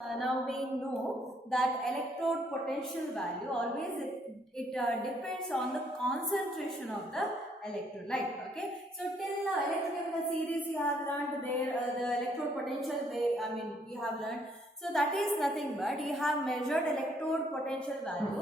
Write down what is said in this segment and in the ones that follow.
Now we know that electrode potential value always it depends on the concentration of the electrolyte. Okay, so till now electrochemical series you have learned there the electrode potential we have learned. So that is nothing but you have measured electrode potential value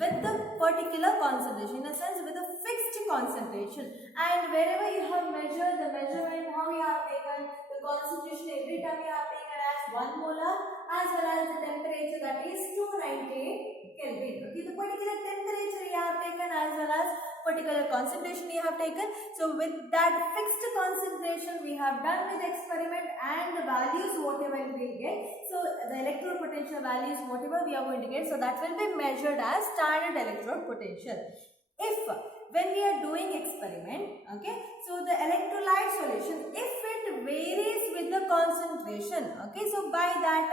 with the particular concentration, in a sense with a fixed concentration, and wherever you have measured the measurement, how you have taken the concentration, every time you have taken as 1 molar as well as the temperature, that is 298 Kelvin. Okay, the particular temperature you have taken as well as particular concentration you have taken. So with that fixed concentration we have done with the experiment, and the values whatever we will get, so the electrode potential values whatever we are going to get, so that will be measured as standard electrode potential. If when we are doing experiment, okay, so the electrolyte solution, if it varies with the concentration, okay, so by that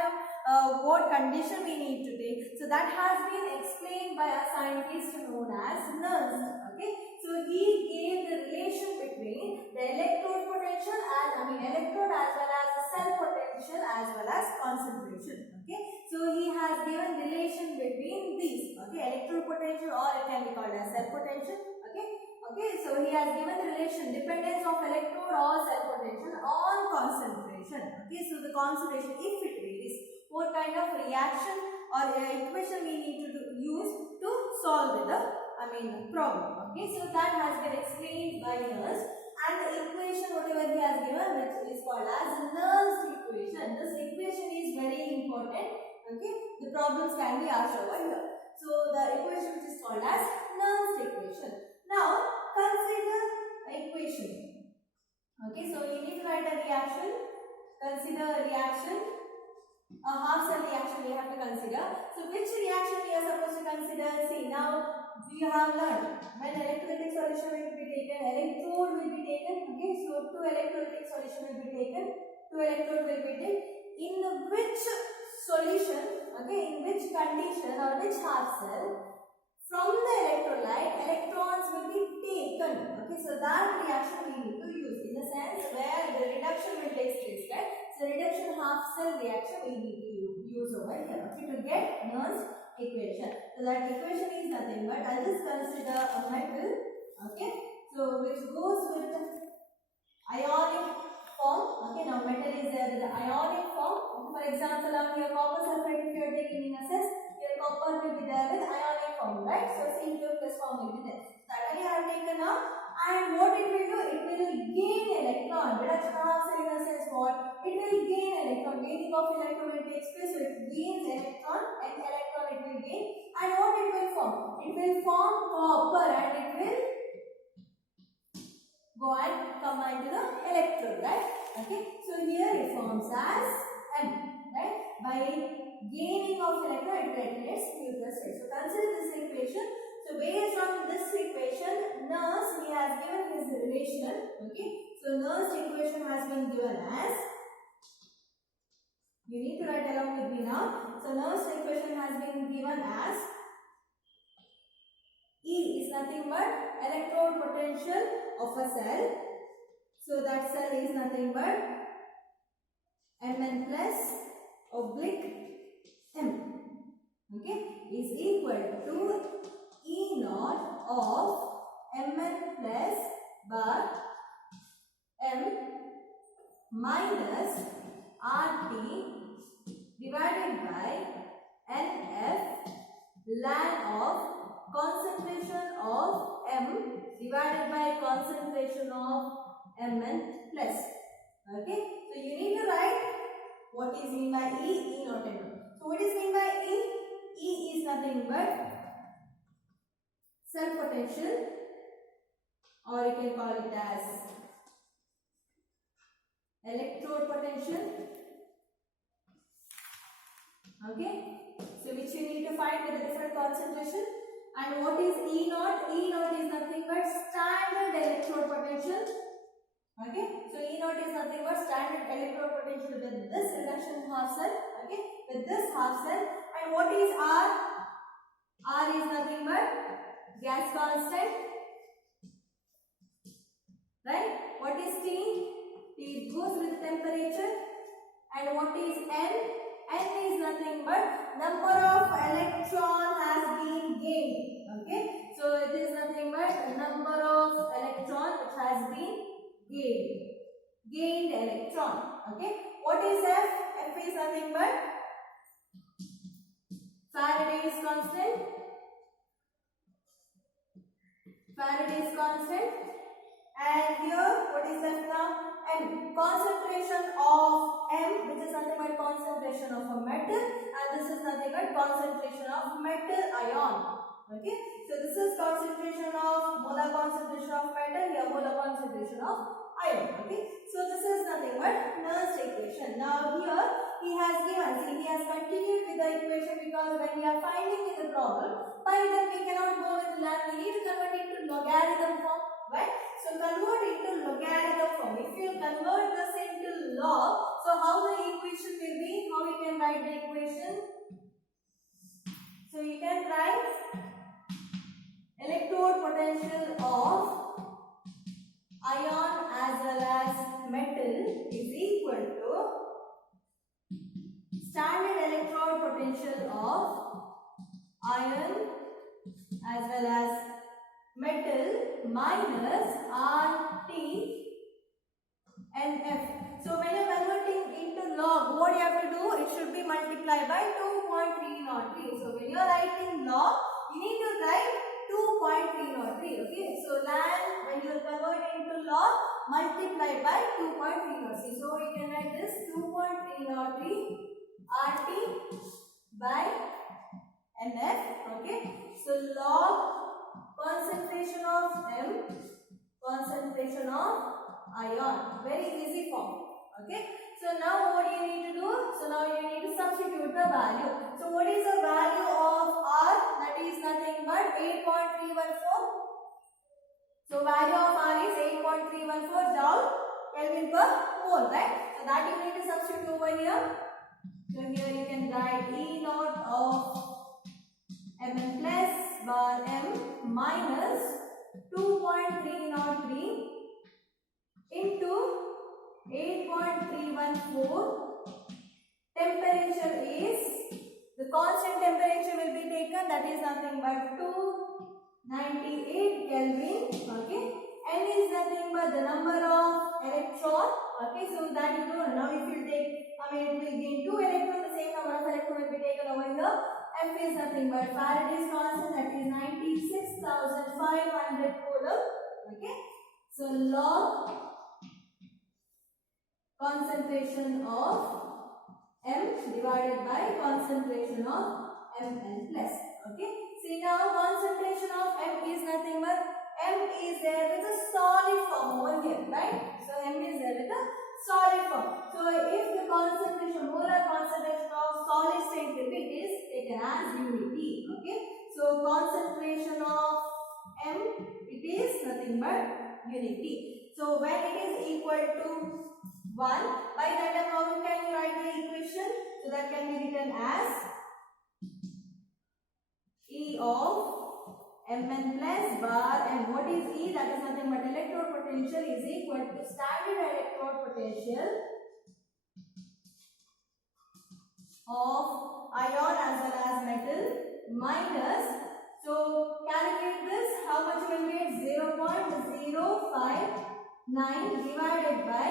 what condition we need to take, so that has been explained by a scientist known as Nernst. Okay, so he gave the relation between the electrode potential electrode as well as the cell potential as well as concentration. Okay, so he has given relation between these, okay, electrode potential, or it can be called as cell potential. Okay, so he has given the relation dependence of electrode or cell potential on concentration. Okay, so the concentration, if it varies, what kind of reaction or equation we need to use to solve the problem. Okay, so that has been explained by Nernst, and the equation whatever he has given, which is called as Nernst equation. This equation is very important. Okay, the problems can be asked over here. So the equation which is called as Nernst equation. Now consider equation. Okay, so you need to write a reaction. Consider a reaction. A half cell reaction we have to consider. So which reaction we are supposed to consider? See, now we have learned when electrolytic solution will be taken, electrode will be taken. Okay, so 2 electrolytic solution will be taken, 2 electrode will be taken. In which solution, okay, in which condition or which half cell, from the electrolyte electrons will be taken. Okay, so that reaction we need to use, in the sense where the reduction will take place, right? So reduction half cell reaction we need to use over here, okay, to get Nernst equation. So that equation is nothing but, I'll just consider a metal, okay, so which goes with ionic form. Okay, now metal is there with the ionic form. For example, on your copper sulfate, if you are taking in a cess, your copper will be there with ionic form, right? So C2 plus form will be there. That I have taken now, and what it will do, it will gain electron. Reduction half cell in a sense what? It will gain electron. Gaining of electron will take place, so it gains electron, and electron it will gain. And what it will form? It will form copper, and it will go and combine to the electrode, right? Okay, so here it forms as M, right? By gaining of electron, it creates neutral state. So consider this equation. So based on this equation, Nernst, he has given his relation. Okay, so Nernst equation has been given as, you need to write along with me now. So Nernst equation has been given as, E is nothing but electrode potential of a cell. So that cell is nothing but Mn plus oblique M. Okay, is equal to E naught of Mn plus bar M minus RT divided by NF ln of concentration of M divided by concentration of Mn plus. Okay, so you need to write what is mean by E naught and M. So what is mean by E? E is nothing but cell potential, or you can call it as electrode potential. Okay, so which you need to find with a different concentration. And what is E naught? E naught is nothing but standard electrode potential. Okay, so E naught is nothing but standard electrode potential with this reduction half cell. Okay, with this half cell. And what is R? R is nothing but gas constant, right? What is T? T goes with temperature. And what is N? N is nothing but number of electron has been gained. Okay, so it is nothing but number of electron which has been gained electron. Okay, what is F? F is nothing but Faraday's constant. Faraday's constant. And here, what is left now? And concentration of M, which is nothing but concentration of a metal, and this is nothing but concentration of metal ion. Okay, so this is concentration of molar concentration of metal, here molar concentration of ion. Okay, so this is nothing but Nernst equation. Now here he has given, see, he has continued with the equation because when we are finding in the problem, by then we cannot go with ln, we need to convert it to logarithm form, right? So convert into logarithm form. If you convert this into log, so how the equation will be? How you can write the equation? So you can write electrode potential of ion as well as metal is equal to standard electrode potential of iron as well as metal minus RT and F. So when you are converting into log, what you have to do? It should be multiplied by 2.303. So when you are writing log, you need to write 2.303. Okay. So ln, when you convert into log, multiplied by 2.303. So we can write this 2.303 RT by NF. Okay. So log concentration of M, concentration of ion. Very easy form. Okay. So now what do you need to do? So now you need to substitute the value. So what is the value of R? That is nothing but 8.314. So value of R is 8.314 joule Kelvin per mole, right? So that you need to substitute over here. So here you can write E naught of Mn plus bar M minus 2.303 into 8.314. Temperature is, the constant temperature will be taken, that is nothing but 298 Kelvin. Okay. N is nothing but the number of electron. Okay, so that you know. Now if you take, it will gain 2 electrons, the same number of electrons will be taken over here. F is nothing but Faraday's constant, that is 96,500 coulomb. Okay, so log concentration of M divided by concentration of Mn plus. Okay, see now concentration of M is nothing but M is there with a solid form over here, right? So M is there with a solid form. So if the concentration, molar concentration of solid state liquid is taken as unity. Okay, so concentration of M, it is nothing but unity. So when it is equal to 1, by that time how can you write the equation? So that can be written as E of Mn plus bar, and what is E? That is nothing but electrode potential is equal to standard electrode potential of ion as well as metal minus, so calculate this, how much will be it? 0.059 divided by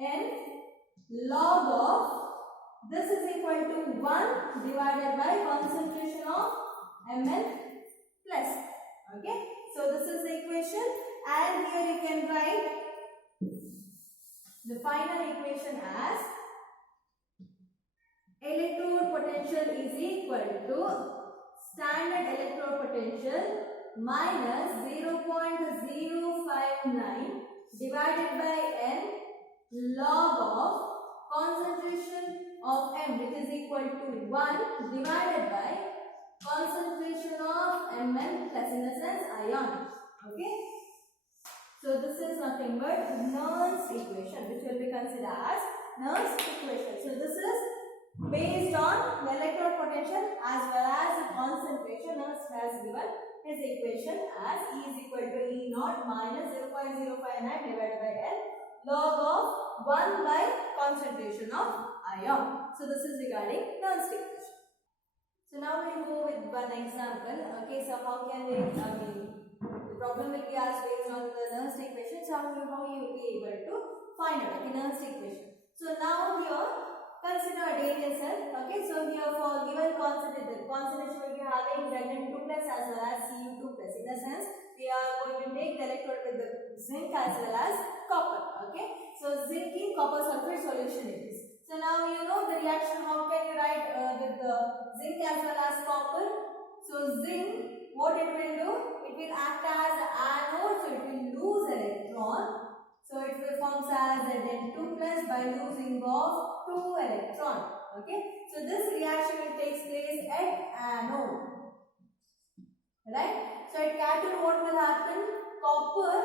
N log of, this is equal to 1 divided by concentration of Mn plus. Okay, so this is the equation, and here you can write the final equation as electrode potential is equal to standard electrode potential minus 0.059 divided by N log of concentration of M, which is equal to 1 divided by concentration of Mn plus, in the sense ion. Okay, so this is nothing but Nernst equation, which will be considered as Nernst equation. So this is based on the electrode potential as well as the concentration. Nernst has given his equation as E is equal to E naught minus 0.059 divided by N log of 1 by concentration of ion. So this is regarding Nernst equation. So now we'll go with one example. Okay, so how can we, the problem will be asked based on the Nernst equation. So how you will be able to find out the Nernst equation. So now here consider radial cell. Okay, so here for given concentration will be having Zn2 plus as well as Cu2 plus. In the sense we are going to take the electrode with the zinc as well as copper. Okay, so zinc in copper sulfate solution it is. So now you know the reaction. How can you write with the zinc as well as copper? So zinc, what it will do? It will act as anode, so it will lose electron. So it will form as Zn2 plus by losing of 2 electron. Okay. So this reaction will take place at anode. Right. So at cathode what will happen? Copper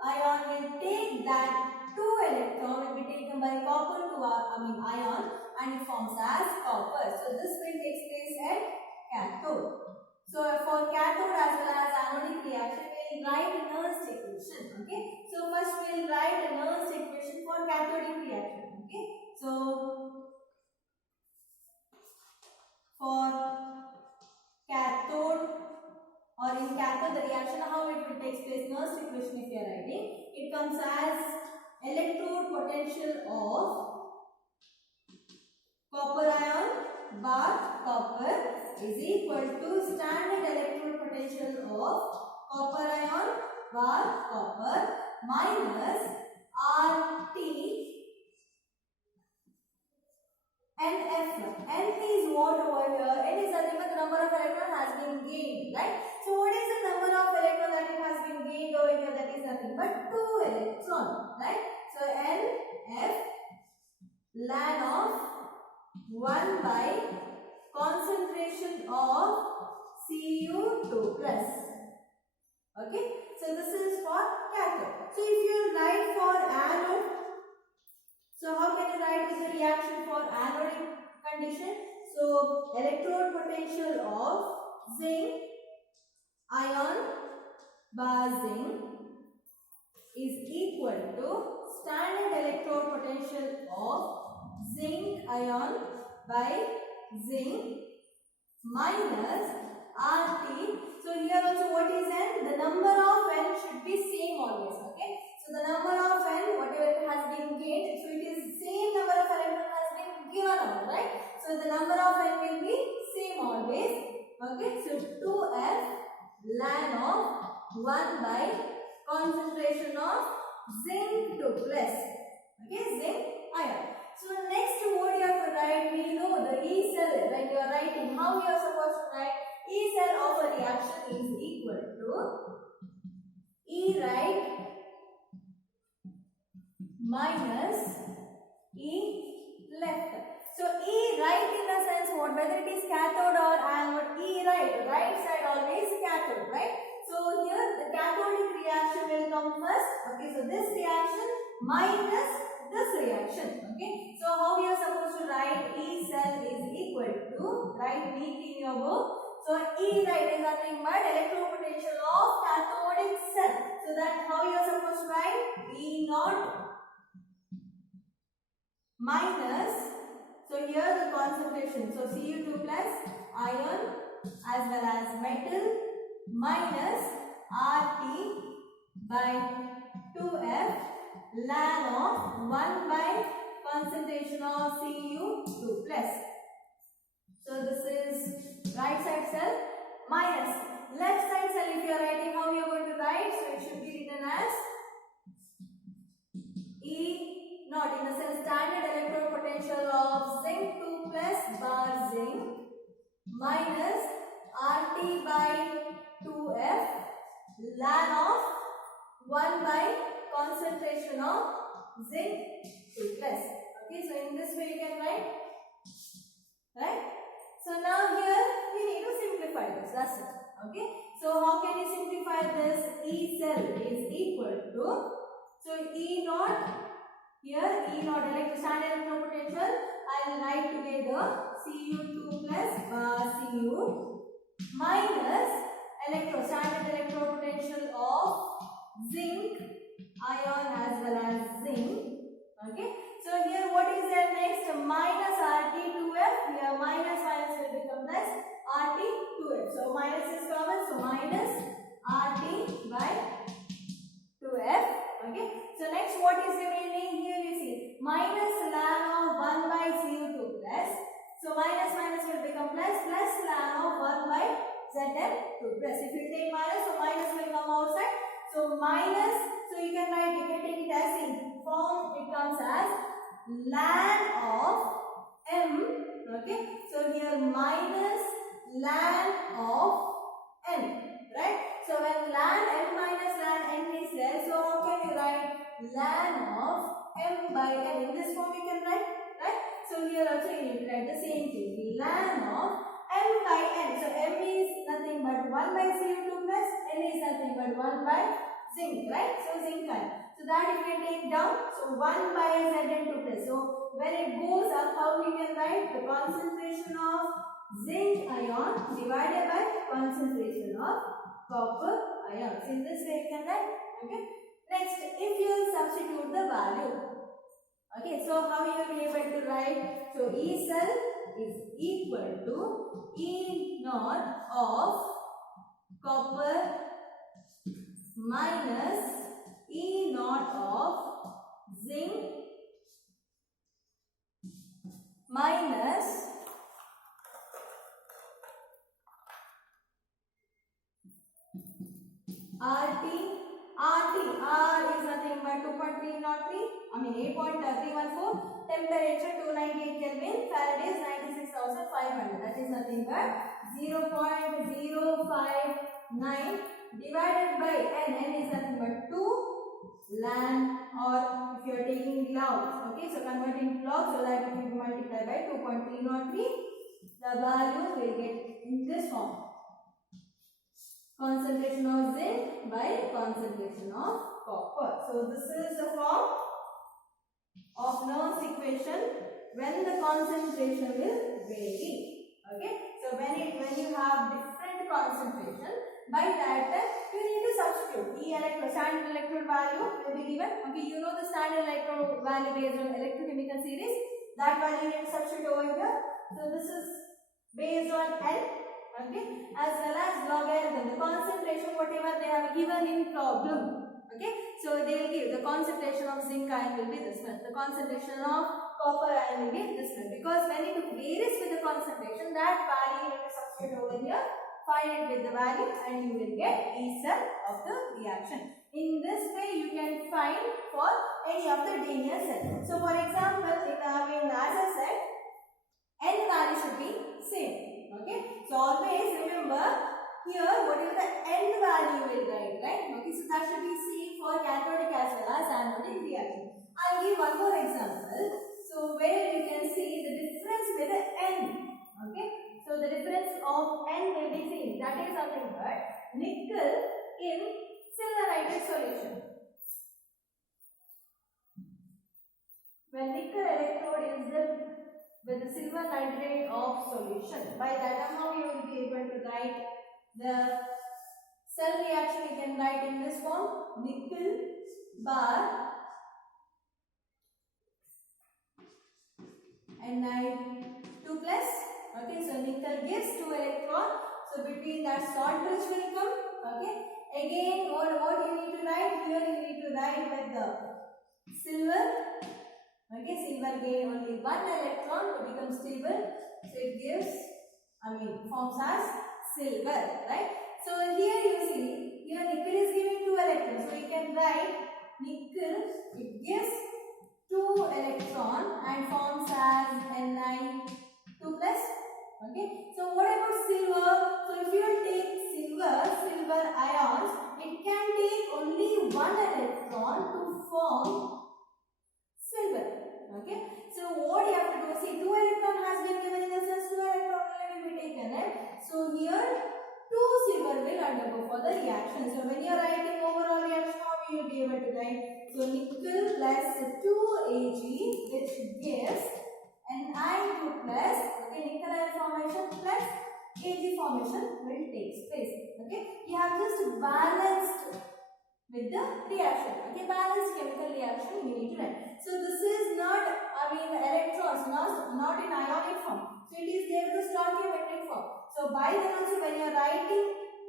ion will take that 2 electron will be taken by copper to ion and it forms as copper. So this will take place at cathode. So for cathode as well as anodic reaction, we will write a Nernst equation. Okay. So first we will write a Nernst equation for cathodic reaction. Okay. So for cathode or in cathode the reaction how it will take place, Nernst equation if you are writing, it comes as electrode potential of copper ion bar copper is equal to standard electrode potential of copper ion bar copper minus RT NF1. Nth is what over here? N is nothing but the number of electron has been gained, right? So what is the number of electron that it has been gained over here? That is nothing but 2 electron, right? So NF ln of 1 by concentration of Cu2 plus. Okay, so this is for cathode. So if you write for anode, so how can you write the reaction for anodic condition? So electrode potential of zinc ion bar zinc is equal to standard electrode potential of zinc ion by zinc minus RT. So here also what is N? The number of N should be same always. Okay. So the number of N, whatever has been gained, so it is same number of electron has been given out, right? So the number of N will be same always. Okay. So 2F ln of 1 by concentration of zinc 2 plus. Okay, zinc ion. So next what you have to write, we know the E cell, when you are writing, how you are supposed to write E cell of a reaction is equal to E right minus E left. So E right in the sense what, whether it is cathode or anode, E right side always cathode, right? So here the cathodic reaction will come first. Okay, so this reaction minus this reaction. Okay, so how we are supposed to write E cell is equal to, write neatly in your book. So E right is nothing but electrode potential of cathodic cell. So that how you are supposed to write E naught minus, so here the concentration, so Cu2 plus ion as well as metal minus RT by 2F ln of 1 by concentration of Cu2 plus. So this is right side cell minus left side cell. If you are writing, how you are going to write? So it should be written as E naught in the sense standard electrode potential of zinc 2 plus bar zinc minus RT by 2F ln of 1 by concentration of zinc 2 plus. Okay, so in this way you can write, right? So now here we need to simplify this. That's it. Okay. So how can you simplify this? E cell is equal to, so E naught here, E naught standard electrode potential, I will write together Cu2 plus bar Cu minus standard electrode potential of zinc ion as well as zinc. Okay. So here what is there next? Minus RT to minus is common, so minus RT by 2F. Okay. So next, what is remaining? Here you see minus ln of 1 by Cu2 plus. So minus minus will become plus, plus ln of 1 by Zm2 plus. If you take minus, so minus will come outside. So minus, so you can write, you can take it as in form, it comes as ln of m. Okay. So here minus ln of n. Right. So when ln m minus ln n is there, so how can you write ln of m by n? In this form you can write, right? So here also you need to write the same thing, ln of m by n. So m is nothing but 1 by Cu2 plus, n is nothing but 1 by zinc, right? So zinc ion. So that you can take down, so 1 by Zn2 plus. So when it goes up, how we can write the concentration of zinc ion divided by concentration of copper ions. In this way you can write. Okay. Next, if you substitute the value, okay, so how you will be able to write? So E cell is equal to E naught of copper minus E naught of zinc minus R is nothing but 2.303, I mean 8.314, temperature 298 Kelvin, Faraday is 96,500, that is nothing but 0.059 divided by n is nothing but 2 ln, or if you are taking logs, okay, so converting to log, so that if you multiply by 2.303, the value will get in this form. Concentration of zinc by concentration of copper. So this is the form of Nernst equation when the concentration will vary. Okay. So when you have different concentration, by that you need to substitute. Standard electrode value will be given. Okay. You know the standard electrode value based on electrochemical series. That value you need to substitute over here. So this is based on N. Okay, as well as logarithm, the concentration whatever they have given in problem. Okay, so they will give the concentration of zinc ion will be this one, the concentration of copper ion will be this one, because when it varies with the concentration, that value you have to substitute over here, find it with the value, and you will get E cell of the reaction. In this way you can find for any of the linear cells. So for example, as I said, n value should be same. Okay, so always remember here whatever the n value will write, right? Okay, so that should be same for cathodic as well as anodic reaction. I'll give one more example. So where you can see the difference with the n. Okay, so the difference of n will be same. That is nothing but nickel in silver nitrate solution. When nickel electrode is with the silver nitrate of solution, by that how you will be able to write the cell reaction. You can write in this form, nickel bar and Ni2 plus. Okay, so nickel gives 2 electrons. So between that salt bridge will come. Okay, again what you need to write here, you need to write with the silver. Okay, silver gain only 1 electron to become stable, so it gives, forms as silver, right? So here you see, here nickel is giving 2 electrons, so you can write nickel, it gives 2 electron and forms as Ni2 plus. Okay, so what about silver? So if you take silver ions, it can take only 1 electron to form silver. Okay, so what you have to do, see 2 electron has been given in the sense 2 electron already be taken, right? So here 2 silver will undergo for the reaction. So when you are writing overall reaction, how you will be able to write? So nickel plus 2 Ag, which gives Ni2 plus, okay, nickel ion formation plus Ag formation will take place. Okay, you have just balanced with the reaction. Okay, balanced chemical reaction you need to write. So this is not, the electrons, not in ionic form. So it is there with the stoichiometric form. So by the Nernst, when you are writing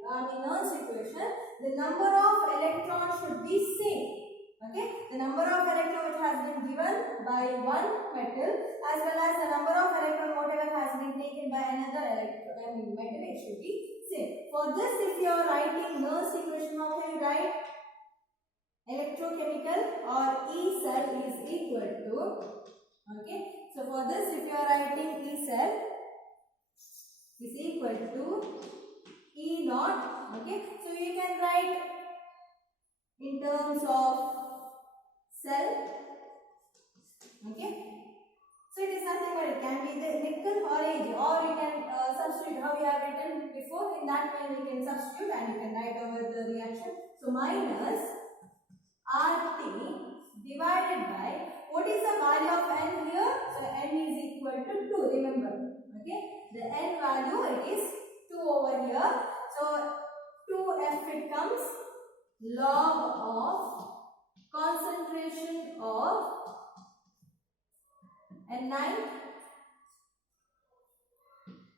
Nernst equation, the number of electrons should be same. Okay, the number of electron which has been given by one metal as well as the number of electron whatever has been taken by another metal, it should be same. For this, if you are writing Nernst equation, how can you write? Electrochemical or E cell is equal to, okay, so for this if you are writing E cell is equal to E naught, okay, so you can write in terms of cell, okay, so it is nothing but it can be the nickel or Ag, or you can substitute how you have written before. In that way you can substitute and you can write over the reaction. So minus RT divided by, what is the value of N here? So N is equal to 2, remember, okay, the N value it is 2 over here. So 2F it comes log of concentration of N9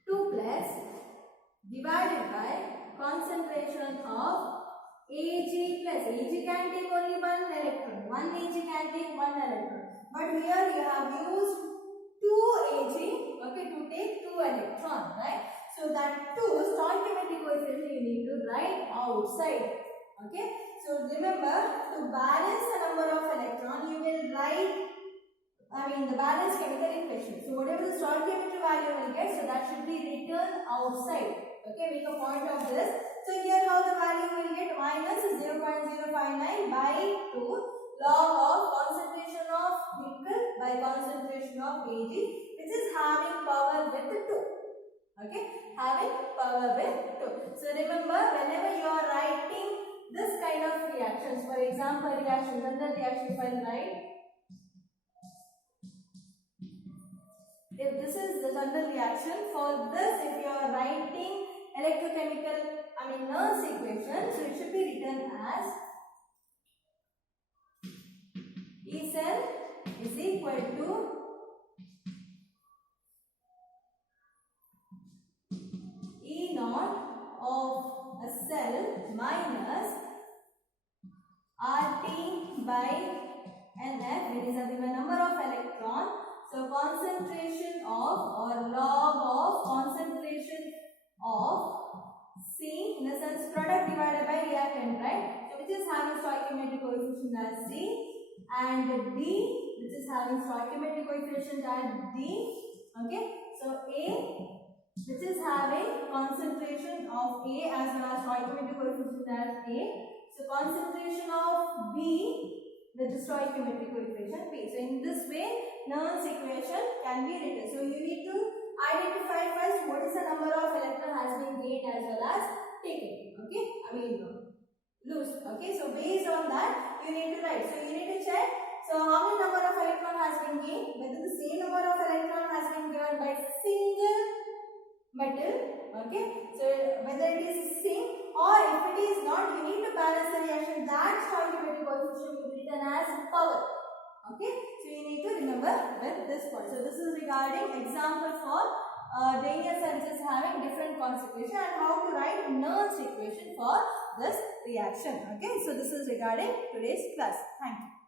2 plus divided by concentration of Ag plus. Ag can take only one electron. One Ag can take one electron. But here you have used 2 Ag, okay, to take 2 electrons, right? So that 2 stoichiometric coefficient you need to write outside. Okay. So remember, to balance the number of electron, you will write, the balanced chemical equation. So whatever the stoichiometric value will get, so that should be written outside. Okay, make a point of this. So here how the value will get, minus 0.059 by 2 log of concentration of nickel by concentration of Ag, which is having power with 2. Okay, having power with 2. So remember, whenever you are writing this kind of reactions, for example reactions, under reaction if I write, if this is the Sundal reaction, for this if you are writing electrochemical, Nernst equation, so it should be written as E cell is equal to E naught of a cell minus RT by NF, it is the number of electron. So concentration of, or log of concentration of C, in the sense product divided by reactant, right? So which is having stoichiometric coefficient as C, and D, which is having stoichiometric coefficient as D. Okay, so A, which is having concentration of A as well as stoichiometric coefficient as A. So concentration of B with the stoichiometric coefficient P. So in this way, Nernst equation can be written. So you need to identify first what is the number of electron has been gained as well as taken. Okay, loose. Okay, so based on that you need to write. So you need to check. So how many number of electron has been gained? Whether the same number of electron has been given by single metal. Okay, so whether it is same or if it is not, you need to balance the reaction. That stoichiometric coefficient will be written as power. Okay, so you need to remember with this point. So this is regarding example for Daniell cell which is having different concentration and how to write Nernst equation for this reaction. Okay, so this is regarding today's class. Thank you.